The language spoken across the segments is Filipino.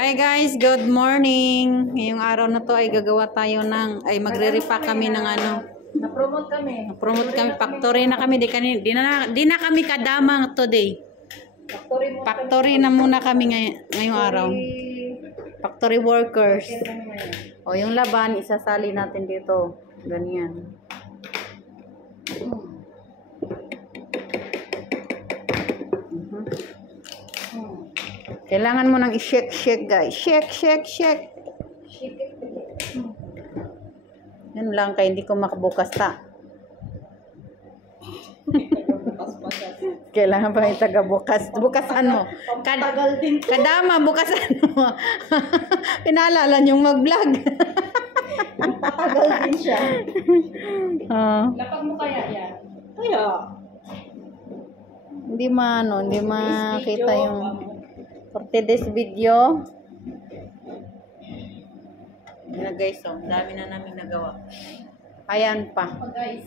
Hi guys, good morning. Ngayong araw na to ay gagawa tayo ng, magre-repack kami ng ano. Na-promote kami. Na-promote kami, factory na kami. Di na kami kadamang today. Factory na muna kami ngayong araw. Factory workers. O yung laban, isasali natin dito. Ganyan. Kailangan mo nang i-shake guys. Shake. Yan lang kaya hindi ko makabukas ta. Kailangan pa yung taga-bukas. Bukasan mo. Kadama, bukasan mo. Pinaalala niyong mag-vlog. Patagal din siya. Lapag mo kaya yan? Kaya. Hindi makita yung for today's video. Yan na guys, dami na namin nagawa. Ayan pa. Guys,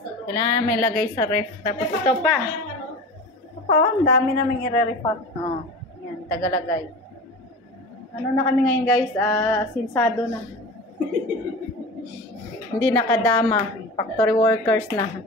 Kailangan may lagay sa ref. Tapos ito pa. Ito pa, ang dami namin i-repack. Yan, tagalagay. Ano na kami ngayon guys? Sinsado na. Hindi nakadama. Factory workers na.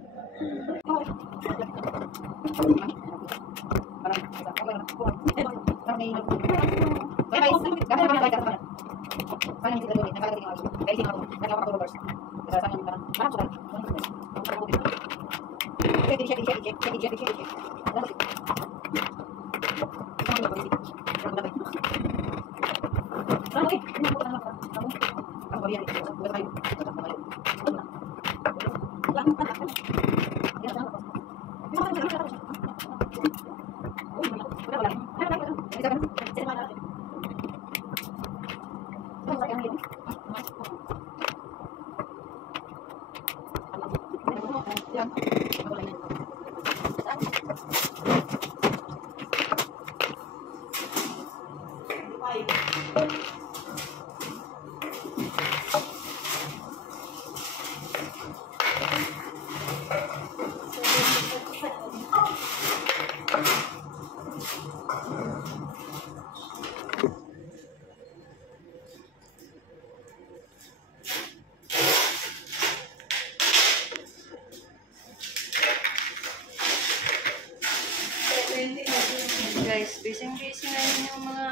guys, busy ngayon yung mga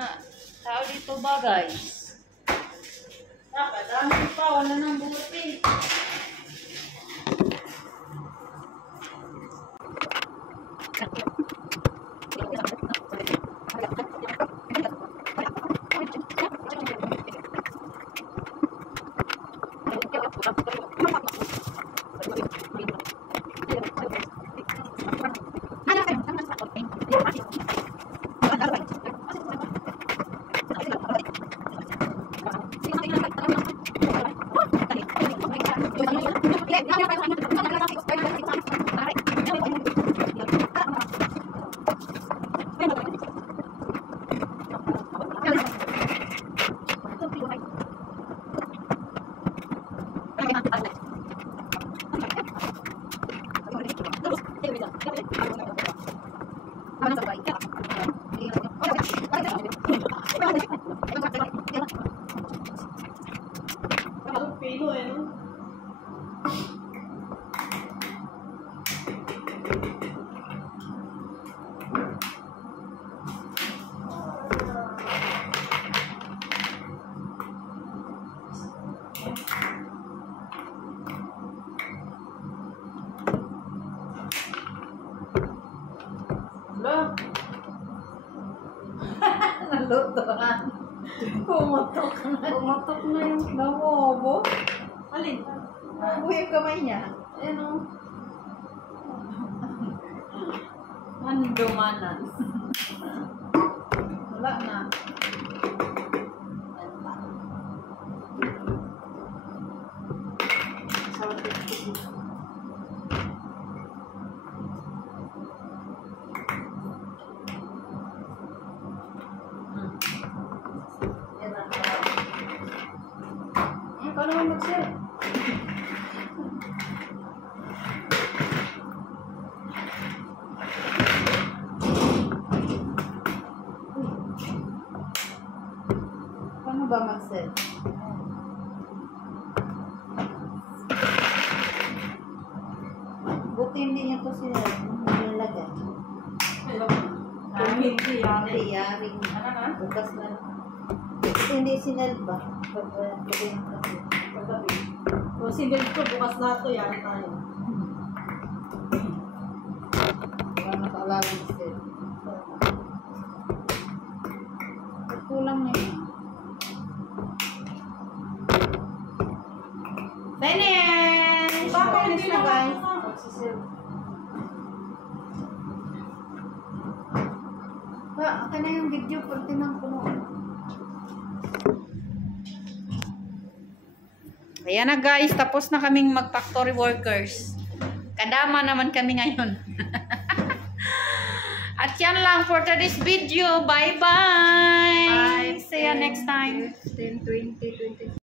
tao dito ba guys? Nakadami pa. Wala nang buti. Pino eh, no? Wala. Naluto ka. Pumutok na. Pumatok na yung Namobo. Alin? Buhay yung kamay niya. ano. Mandumanan. Wala na. Ikaw naman mag-share. mo ba mag-set? Buti hindi niya to nilalagay. Hello. Hindi yan. Hindi, yaring bukas na. Buti hindi sinalba. Paggabi. Kung sinil ko, bukas na ito, yan tayo. Wala nakaalala ng set. Kulang na yun. Finish! Bakit Finish hindi na, na guys. Aka na yung video, pag tinang ko. Ayan na guys, tapos na kaming mag-factory workers. Kadama naman kami ngayon. At yan lang for today's video. Bye-bye! See you next time. 10, 20, 20.